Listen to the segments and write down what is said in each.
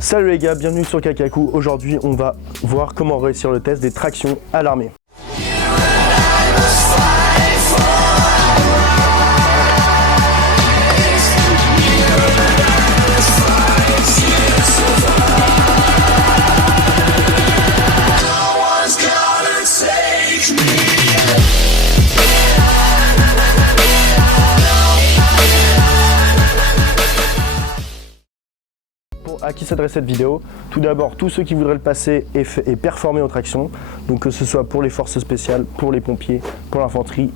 Salut les gars, bienvenue sur Kakaku. Aujourd'hui, on va voir comment réussir le test des tractions à l'armée. À qui s'adresse cette vidéo? Tout d'abord, tous ceux qui voudraient le passer et performer aux tractions, donc que ce soit pour les forces spéciales, pour les pompiers, pour l'infanterie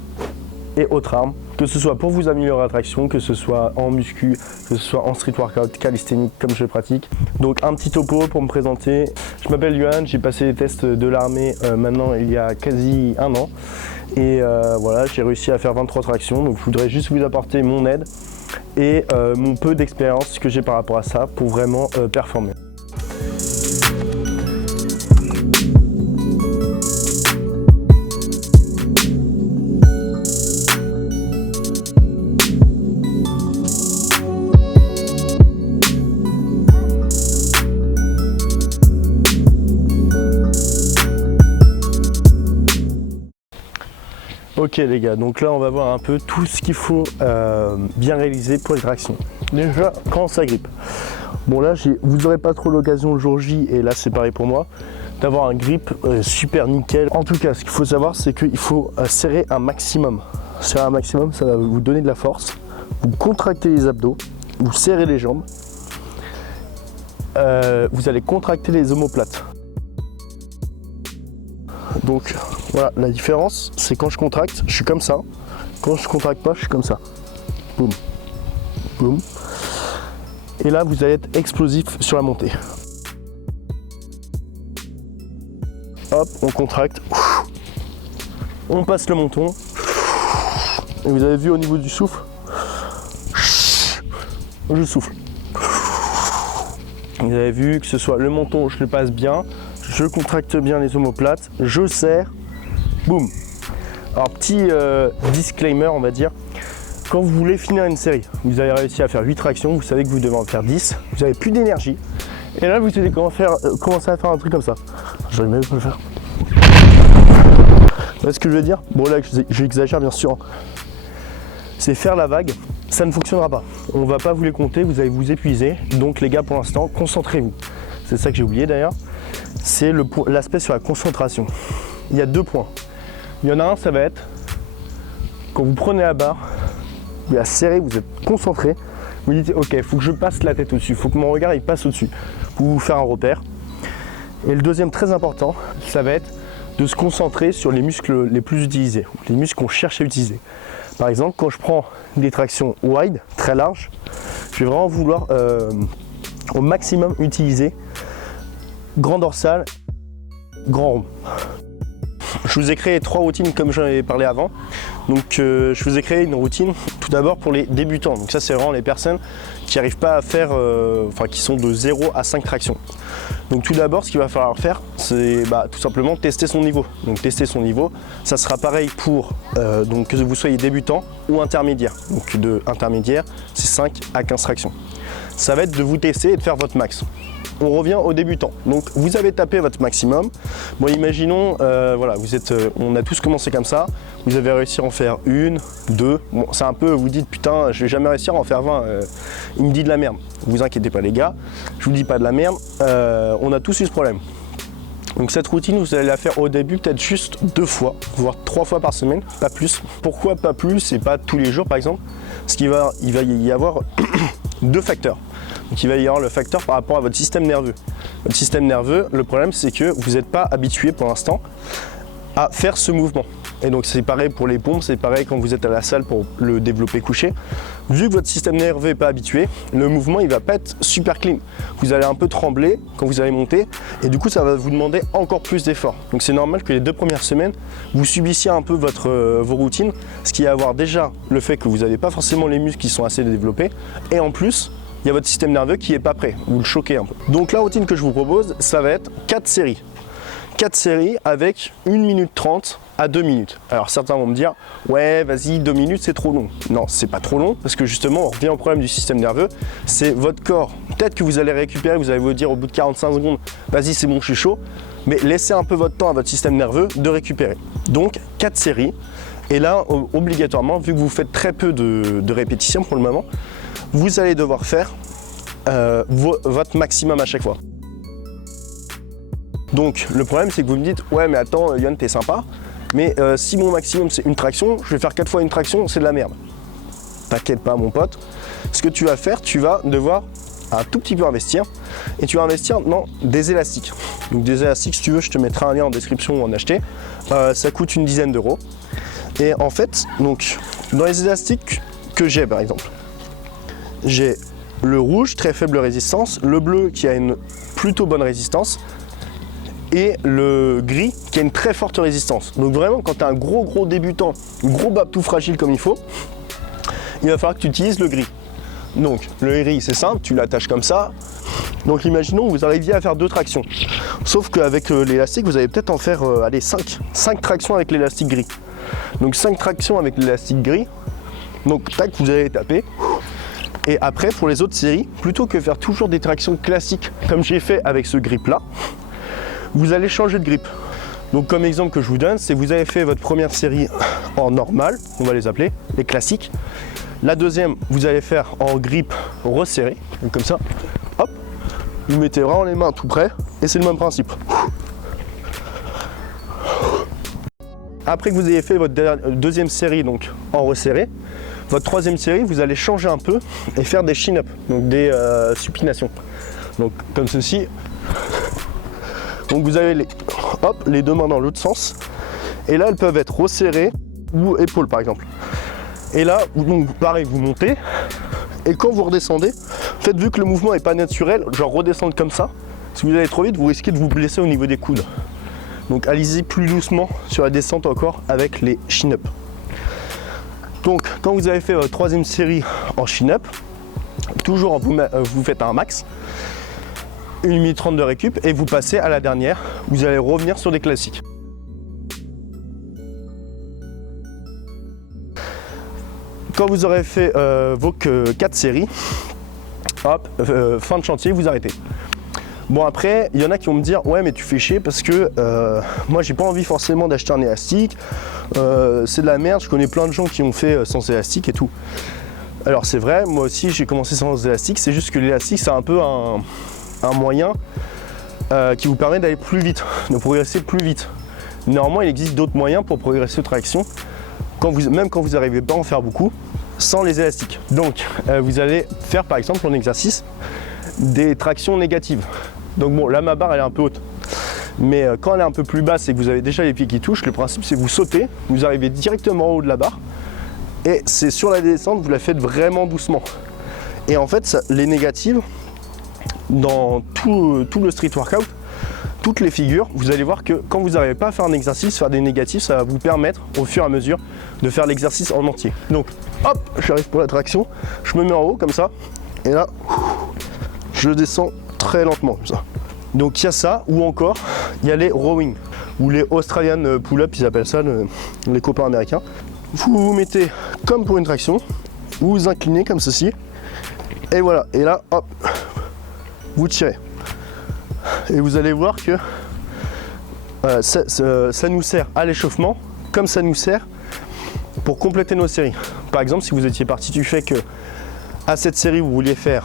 et autres armes, que ce soit pour vous améliorer la traction, que ce soit en muscu, que ce soit en street workout, calisthénique comme je le pratique. Donc un petit topo pour me présenter. Je m'appelle Yohan, j'ai passé les tests de l'armée maintenant il y a quasi un an et voilà, j'ai réussi à faire 23 tractions, donc je voudrais juste vous apporter mon aide et mon peu d'expérience que j'ai par rapport à ça pour vraiment performer. Ok les gars, donc là on va voir un peu tout ce qu'il faut bien réaliser pour les tractions. Déjà, quand ça grippe. Bon là, vous n'aurez pas trop l'occasion le jour J, et là c'est pareil pour moi, d'avoir un grip super nickel. En tout cas, ce qu'il faut savoir, c'est qu'il faut serrer un maximum. Serrer un maximum, ça va vous donner de la force. Vous contractez les abdos, vous serrez les jambes. Vous allez contracter les omoplates. Donc voilà, la différence, c'est quand je contracte, je suis comme ça. Quand je contracte pas, je suis comme ça. Boum, boum. Et là, vous allez être explosif sur la montée. Hop, on contracte. On passe le menton. Et vous avez vu au niveau du souffle, je souffle. Vous avez vu que ce soit le menton, je le passe bien. Je contracte bien les omoplates, je serre, boum. Alors petit disclaimer, on va dire, quand vous voulez finir une série, vous avez réussi à faire 8 tractions, vous savez que vous devez en faire 10, vous n'avez plus d'énergie, et là vous allez commencer à faire un truc comme ça. J'arrive même pas à le faire. Vous voyez ce que je veux dire? Bon là j'exagère bien sûr, c'est faire la vague, ça ne fonctionnera pas. On ne va pas vous les compter, vous allez vous épuiser, donc les gars pour l'instant, concentrez-vous. C'est ça que j'ai oublié d'ailleurs. C'est l'aspect sur la concentration. Il y a 2 points. Il y en a un, ça va être quand vous prenez la barre, vous la serrez, vous êtes concentré, vous dites ok, il faut que je passe la tête au-dessus, il faut que mon regard il passe au-dessus pour vous faire un repère. Et le deuxième très important, ça va être de se concentrer sur les muscles les plus utilisés, les muscles qu'on cherche à utiliser. Par exemple, quand je prends des tractions wide, très larges, je vais vraiment vouloir au maximum utiliser grand dorsal, grand rond. Je vous ai créé 3 routines comme j'en avais parlé avant. Donc je vous ai créé une routine tout d'abord pour les débutants. Donc ça c'est vraiment les personnes qui n'arrivent pas à faire, qui sont de 0 à 5 tractions. Donc tout d'abord ce qu'il va falloir faire, c'est tout simplement tester son niveau. Donc tester son niveau, ça sera pareil pour donc que vous soyez débutant ou intermédiaire. Donc de intermédiaire, c'est 5 à 15 tractions. Ça va être de vous tester et de faire votre max. On revient aux débutants. Donc vous avez tapé votre maximum. Bon, imaginons, voilà, on a tous commencé comme ça. Vous avez réussi à en faire 1, 2. Bon, c'est un peu, vous dites putain, je vais jamais réussir à en faire 20. Il me dit de la merde. Vous inquiétez pas les gars, je vous dis pas de la merde. On a tous eu ce problème. Donc cette routine, vous allez la faire au début peut-être juste 2 fois, voire 3 fois par semaine, pas plus. Pourquoi pas plus et pas tous les jours par exemple? Parce qu'il va y avoir 2 facteurs. Donc il va y avoir le facteur par rapport à votre système nerveux. Votre système nerveux, le problème c'est que vous n'êtes pas habitué pour l'instant à faire ce mouvement. Et donc c'est pareil pour les pompes, c'est pareil quand vous êtes à la salle pour le développer couché. Vu que votre système nerveux n'est pas habitué, le mouvement il va pas être super clean. Vous allez un peu trembler quand vous allez monter et du coup ça va vous demander encore plus d'efforts. Donc c'est normal que les 2 premières semaines, vous subissiez un peu vos routines, ce qui va avoir déjà le fait que vous n'avez pas forcément les muscles qui sont assez développés et en plus, il y a votre système nerveux qui n'est pas prêt, vous le choquez un peu. Donc la routine que je vous propose, ça va être 4 séries. 4 séries avec 1 minute 30 à 2 minutes. Alors certains vont me dire, ouais vas-y 2 minutes c'est trop long. Non, c'est pas trop long parce que justement on revient au problème du système nerveux, c'est votre corps, Peut-être que vous allez récupérer, vous allez vous dire au bout de 45 secondes, vas-y c'est bon, je suis chaud. Mais laissez un peu votre temps à votre système nerveux de récupérer. Donc 4 séries. Et là, obligatoirement, vu que vous faites très peu de répétitions pour le moment, vous allez devoir faire votre maximum à chaque fois. Donc le problème, c'est que vous me dites, ouais mais attends Yann, t'es sympa, mais si mon maximum c'est une traction, je vais faire 4 fois une traction, c'est de la merde. T'inquiète pas mon pote, ce que tu vas faire, tu vas devoir un tout petit peu investir, et tu vas investir dans des élastiques. Donc des élastiques, si tu veux, je te mettrai un lien en description où en acheter. Ça coûte une dizaine d'euros. Et en fait, donc, dans les élastiques que j'ai par exemple, j'ai le rouge, très faible résistance, le bleu qui a une plutôt bonne résistance, et le gris qui a une très forte résistance. Donc vraiment, quand tu as un gros débutant, un gros bab tout fragile comme il faut, il va falloir que tu utilises le gris. Donc le gris, c'est simple, tu l'attaches comme ça. Donc imaginons que vous arriviez à faire 2 tractions. Sauf qu'avec l'élastique, vous allez peut-être en faire allez, 5 tractions avec l'élastique gris. Donc 5 tractions avec l'élastique gris. Donc tac, vous allez taper. Et après, pour les autres séries, plutôt que faire toujours des tractions classiques comme j'ai fait avec ce grip là, vous allez changer de grip. Donc comme exemple que je vous donne, c'est vous avez fait votre première série en normal, on va les appeler, les classiques. La deuxième, vous allez faire en grip resserré, comme ça. Hop, vous mettez vraiment les mains tout près et c'est le même principe. Après que vous ayez fait votre deuxième série donc en resserré, votre troisième série, vous allez changer un peu et faire des chin-up, donc des supinations. Donc comme ceci. Donc vous avez les 2 mains dans l'autre sens. Et là, elles peuvent être resserrées ou épaules par exemple. Et là, donc pareil, vous montez. Et quand vous redescendez, faites vu que le mouvement n'est pas naturel, genre redescendre comme ça. Si vous allez trop vite, vous risquez de vous blesser au niveau des coudes. Donc allez-y plus doucement sur la descente encore avec les chin-up. Donc quand vous avez fait votre troisième série en chin-up, toujours vous faites un max, 1 minute 30 de récup et vous passez à la dernière. Vous allez revenir sur des classiques. Quand vous aurez fait vos 4 séries, hop, fin de chantier, vous arrêtez. Bon après, il y en a qui vont me dire ouais mais tu fais chier parce que moi j'ai pas envie forcément d'acheter un élastique, c'est de la merde, je connais plein de gens qui ont fait sans élastique et tout. Alors c'est vrai, moi aussi j'ai commencé sans élastique, c'est juste que l'élastique c'est un peu un moyen qui vous permet d'aller plus vite, de progresser plus vite. Néanmoins il existe d'autres moyens pour progresser aux tractions, même quand vous n'arrivez pas à en faire beaucoup, sans les élastiques. Donc vous allez faire par exemple en exercice des tractions négatives. Donc bon, là ma barre elle est un peu haute, mais quand elle est un peu plus basse et que vous avez déjà les pieds qui touchent, le principe c'est que vous sautez, vous arrivez directement en haut de la barre et c'est sur la descente, vous la faites vraiment doucement. Et en fait, les négatives, dans tout le street workout, toutes les figures, vous allez voir que quand vous n'arrivez pas à faire un exercice, faire des négatifs, ça va vous permettre au fur et à mesure de faire l'exercice en entier. Donc hop, j'arrive pour la traction, je me mets en haut comme ça, et là, je descends très lentement comme ça. Donc il y a ça, ou encore, il y a les rowing, ou les Australian pull-up, ils appellent ça, les copains américains. Vous vous mettez comme pour une traction, vous vous inclinez comme ceci, et voilà, et là, hop, vous tirez. Et vous allez voir que ça nous sert à l'échauffement, comme ça nous sert pour compléter nos séries. Par exemple, si vous étiez parti du fait que à cette série, vous vouliez faire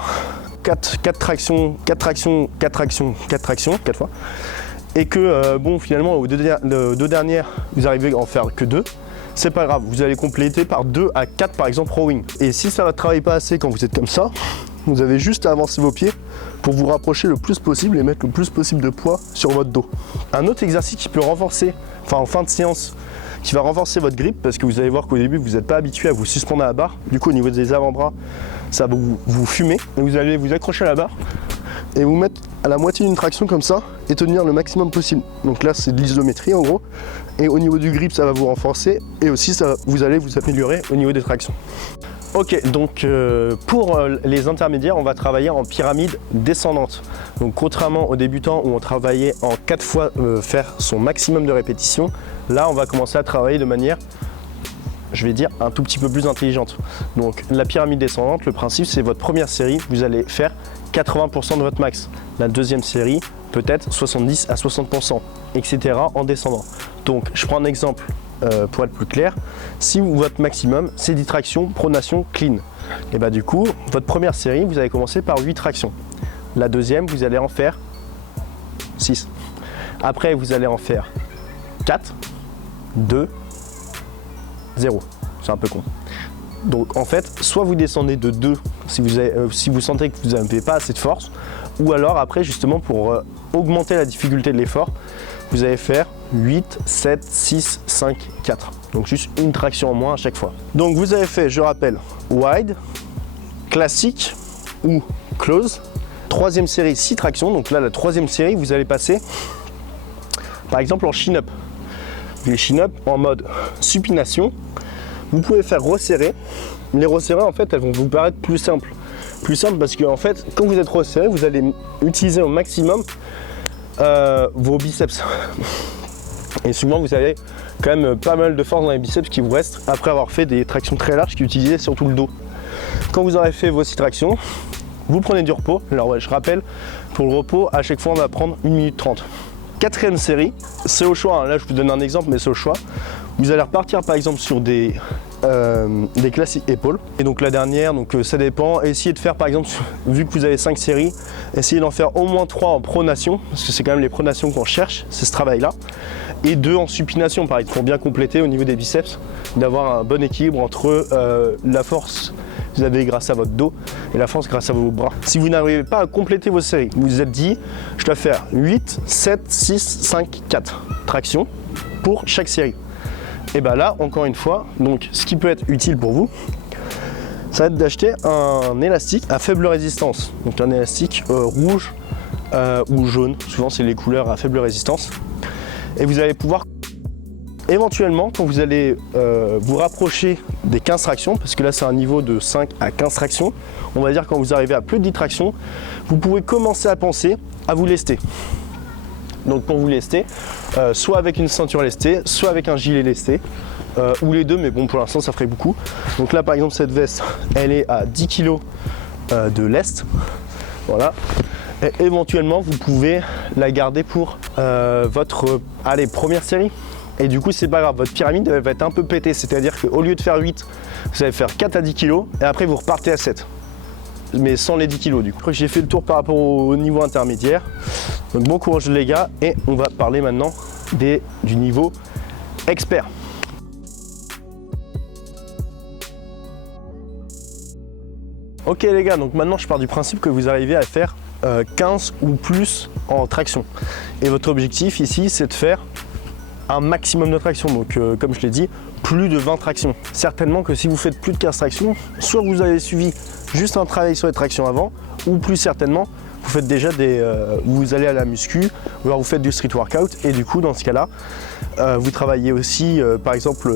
4 tractions, 4 tractions, 4 tractions, 4 tractions, 4 fois, et que bon, finalement, aux deux dernières, vous arrivez à en faire que 2, c'est pas grave, vous allez compléter par 2 à 4 par exemple rowing. Et si ça ne travaille pas assez quand vous êtes comme ça, vous avez juste à avancer vos pieds pour vous rapprocher le plus possible et mettre le plus possible de poids sur votre dos. Un autre exercice qui peut renforcer, enfin en fin de séance, qui va renforcer votre grip, parce que vous allez voir qu'au début vous n'êtes pas habitué à vous suspendre à la barre, du coup au niveau des avant-bras ça va vous fumer, et vous allez vous accrocher à la barre et vous mettre à la moitié d'une traction comme ça et tenir le maximum possible. Donc là c'est de l'isométrie en gros, et au niveau du grip ça va vous renforcer et aussi vous allez vous améliorer au niveau des tractions. Ok, donc pour les intermédiaires, on va travailler en pyramide descendante. Donc contrairement aux débutants où on travaillait en 4 fois faire son maximum de répétitions, là on va commencer à travailler de manière, je vais dire, un tout petit peu plus intelligente. Donc la pyramide descendante, le principe c'est votre première série, vous allez faire 80% de votre max. La deuxième série, peut-être 70 à 60%, etc. en descendant. Donc, je prends un exemple pour être plus clair. Si votre maximum, c'est 10 tractions, pronation, clean, et bah du coup, votre première série, vous allez commencer par 8 tractions. La deuxième, vous allez en faire 6. Après, vous allez en faire 4, 2, 0. C'est un peu con. Donc en fait, soit vous descendez de 2 si vous sentez que vous n'avez pas assez de force, ou alors après justement pour augmenter la difficulté de l'effort, vous allez faire 8, 7, 6, 5, 4. Donc juste une traction en moins à chaque fois. Donc vous avez fait, je rappelle, wide, classique ou close. Troisième série, 6 tractions. Donc là, la troisième série, vous allez passer par exemple en chin-up. Les chin-up en mode supination. Vous pouvez faire resserrer. Les resserrer, en fait, elles vont vous paraître plus simples. Plus simples parce que, en fait, quand vous êtes resserré, vous allez utiliser au maximum vos biceps. Et souvent, vous avez quand même pas mal de force dans les biceps qui vous restent après avoir fait des tractions très larges qui utilisaient surtout le dos. Quand vous aurez fait vos 6 tractions, vous prenez du repos. Alors, ouais, je rappelle, pour le repos, à chaque fois, on va prendre 1 minute 30. Quatrième série, c'est au choix. Là, je vous donne un exemple, mais c'est au choix. Vous allez repartir par exemple sur des classiques épaules. Et donc la dernière, donc ça dépend. Essayez de faire par exemple, vu que vous avez 5 séries, essayez d'en faire au moins 3 en pronation, parce que c'est quand même les pronations qu'on cherche, c'est ce travail-là. Et 2 en supination, pareil, pour bien compléter au niveau des biceps, d'avoir un bon équilibre entre la force que vous avez grâce à votre dos et la force grâce à vos bras. Si vous n'arrivez pas à compléter vos séries, vous vous êtes dit, je dois faire 8, 7, 6, 5, 4 tractions pour chaque série. Et bien là, encore une fois, donc ce qui peut être utile pour vous, ça va être d'acheter un élastique à faible résistance. Donc un élastique rouge ou jaune, souvent c'est les couleurs à faible résistance. Et vous allez pouvoir, éventuellement, quand vous allez vous rapprocher des 15 tractions, parce que là c'est un niveau de 5 à 15 tractions, on va dire quand vous arrivez à plus de 10 tractions, vous pouvez commencer à penser à vous lester. Donc pour vous lester, soit avec une ceinture lestée, soit avec un gilet lesté, ou les deux, mais bon pour l'instant ça ferait beaucoup. Donc là par exemple cette veste, elle est à 10 kg de lest, voilà. Et éventuellement vous pouvez la garder pour votre première série. Et du coup c'est pas grave, votre pyramide elle va être un peu pétée, c'est-à-dire qu'au lieu de faire 8, vous allez faire 4 à 10 kg et après vous repartez à 7. Mais sans les 10 kg du coup. Je crois que j'ai fait le tour par rapport au niveau intermédiaire. Donc bon courage les gars, et on va parler maintenant du niveau expert. Ok les gars, donc maintenant je pars du principe que vous arrivez à faire 15 ou plus en traction. Et votre objectif ici c'est de faire un maximum de traction, donc comme je l'ai dit, plus de 20 tractions. Certainement que si vous faites plus de 15 tractions, soit vous avez suivi juste un travail sur les tractions avant, ou plus certainement, vous faites déjà vous allez à la muscu, ou alors vous faites du street workout, et du coup dans ce cas-là, vous travaillez aussi par exemple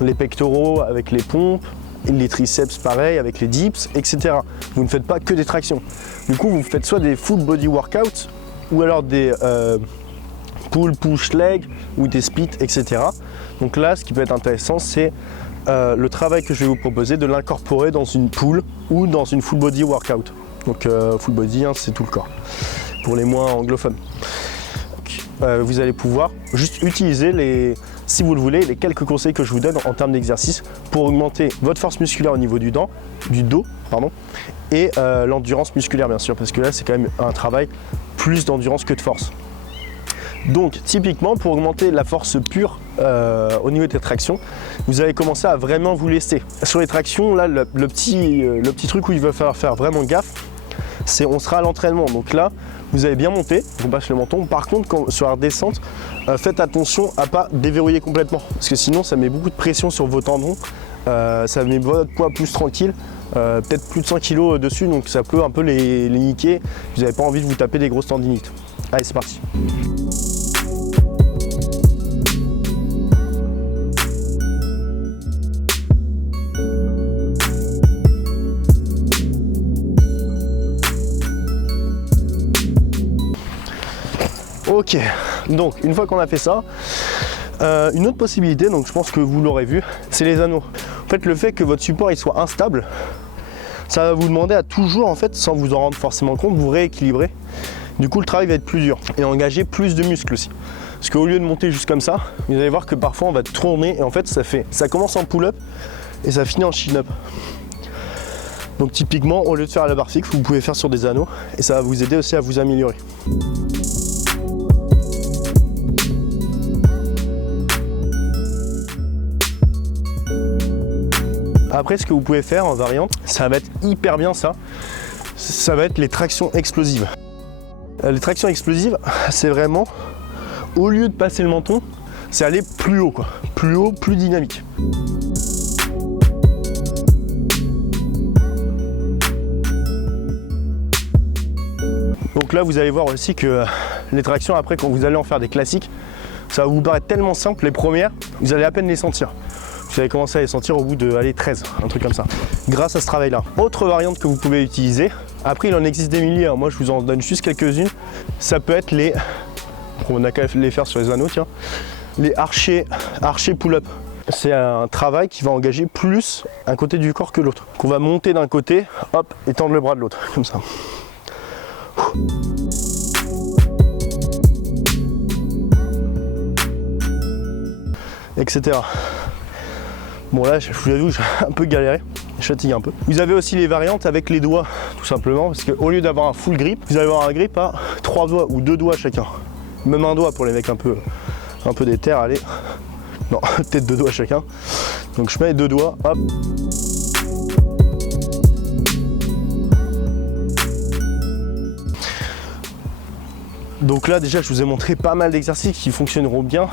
les pectoraux avec les pompes, les triceps pareil, avec les dips, etc. Vous ne faites pas que des tractions. Du coup vous faites soit des full body workout, ou alors des pull, push, leg, ou des splits, etc. Donc là ce qui peut être intéressant c'est le travail que je vais vous proposer, de l'incorporer dans une pull ou dans une full body workout. Donc full body, hein, c'est tout le corps, pour les moins anglophones. Donc, vous allez pouvoir juste utiliser, si vous le voulez, les quelques conseils que je vous donne en termes d'exercice pour augmenter votre force musculaire au niveau du dos, et l'endurance musculaire bien sûr, parce que là c'est quand même un travail plus d'endurance que de force. Donc typiquement pour augmenter la force pure au niveau des tractions, vous allez commencer à vraiment vous lester. Sur les tractions, là le petit truc où il va falloir faire vraiment gaffe, c'est on sera à l'entraînement. Donc là vous allez bien monter, on passe le menton. Par contre sur la descente, faites attention à pas déverrouiller complètement, parce que sinon ça met beaucoup de pression sur vos tendons, ça met votre poids plus tranquille. Peut-être plus de 100 kg dessus, donc ça peut un peu les niquer. Vous n'avez pas envie de vous taper des grosses tendinites. Allez c'est parti. Ok, donc une fois qu'on a fait ça, une autre possibilité, donc je pense que vous l'aurez vu, c'est les anneaux. En fait, le fait que votre support il soit instable, ça va vous demander à toujours, en fait, sans vous en rendre forcément compte, vous rééquilibrer. Du coup, le travail va être plus dur et engager plus de muscles aussi. Parce qu'au lieu de monter juste comme ça, vous allez voir que parfois on va tourner et en fait ça commence en pull-up et ça finit en chin-up. Donc typiquement, au lieu de faire à la barre fixe, vous pouvez faire sur des anneaux et ça va vous aider aussi à vous améliorer. Après, ce que vous pouvez faire en variante, ça va être hyper bien ça va être les tractions explosives. Les tractions explosives, c'est vraiment, au lieu de passer le menton, c'est aller plus haut, quoi. Plus haut, plus dynamique. Donc là, vous allez voir aussi que les tractions, après, quand vous allez en faire des classiques, ça va vous paraître tellement simple. Les premières, vous allez à peine les sentir. Vous allez commencer à les sentir au bout de 13, un truc comme ça, grâce à ce travail-là. Autre variante que vous pouvez utiliser, après il en existe des milliers, hein. Moi je vous en donne juste quelques-unes, ça peut être les, on a qu'à les faire sur les anneaux, tiens, les archers pull-up. C'est un travail qui va engager plus un côté du corps que l'autre. Qu'on va monter d'un côté, hop, et tendre le bras de l'autre, comme ça. Etc. Bon là, je vous avoue, j'ai un peu galéré, je fatigue un peu. Vous avez aussi les variantes avec les doigts, tout simplement, parce qu'au lieu d'avoir un full grip, vous allez avoir un grip à 3 doigts ou 2 doigts chacun. Même un doigt pour les mecs un peu déter, allez. Non, peut-être 2 doigts chacun. Donc je mets 2 doigts, hop. Donc là déjà, je vous ai montré pas mal d'exercices qui fonctionneront bien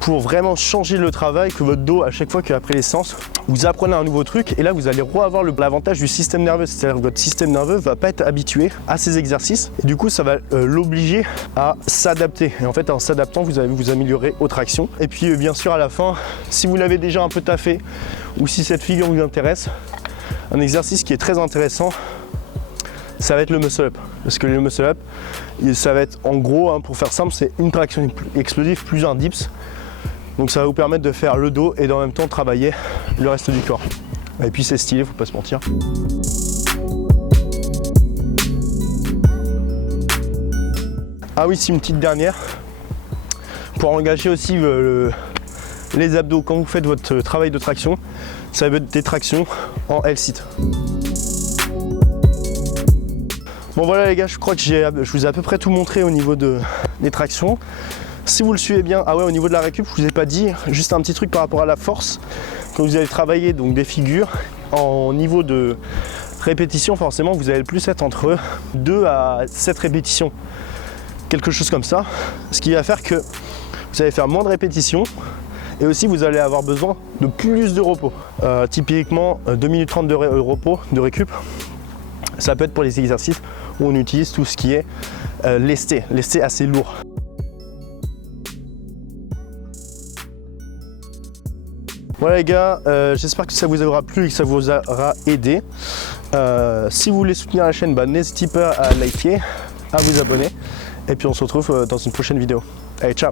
pour vraiment changer le travail, que votre dos, à chaque fois qu'après les séances, vous apprenez un nouveau truc et là vous allez avoir l'avantage du système nerveux, c'est-à-dire que votre système nerveux va pas être habitué à ces exercices et du coup ça va l'obliger à s'adapter et en fait en s'adaptant vous allez vous améliorer aux tractions. Et puis bien sûr à la fin, si vous l'avez déjà un peu taffé ou si cette figure vous intéresse, un exercice qui est très intéressant, ça va être le muscle up. Parce que le muscle up, ça va être en gros, hein, pour faire simple, c'est une traction explosive plus un dips. Donc ça va vous permettre de faire le dos et en même temps travailler le reste du corps. Et puis c'est stylé, faut pas se mentir. Ah oui, c'est une petite dernière. Pour engager aussi les abdos quand vous faites votre travail de traction, ça va être des tractions en L-sit. Bon voilà les gars, je crois que je vous ai à peu près tout montré au niveau des tractions. Si vous le suivez bien, ah ouais, au niveau de la récup, je vous ai pas dit, juste un petit truc par rapport à la force. Quand vous allez travailler donc des figures, en niveau de répétition, forcément, vous allez plus être entre 2 à 7 répétitions. Quelque chose comme ça. Ce qui va faire que vous allez faire moins de répétitions et aussi vous allez avoir besoin de plus de repos. Typiquement, 2 minutes 30 de repos, de récup. Ça peut être pour les exercices où on utilise tout ce qui est lesté assez lourd. Voilà les gars, j'espère que ça vous aura plu et que ça vous aura aidé. Si vous voulez soutenir la chaîne, n'hésitez pas à liker, à vous abonner. Et puis on se retrouve dans une prochaine vidéo. Allez, ciao!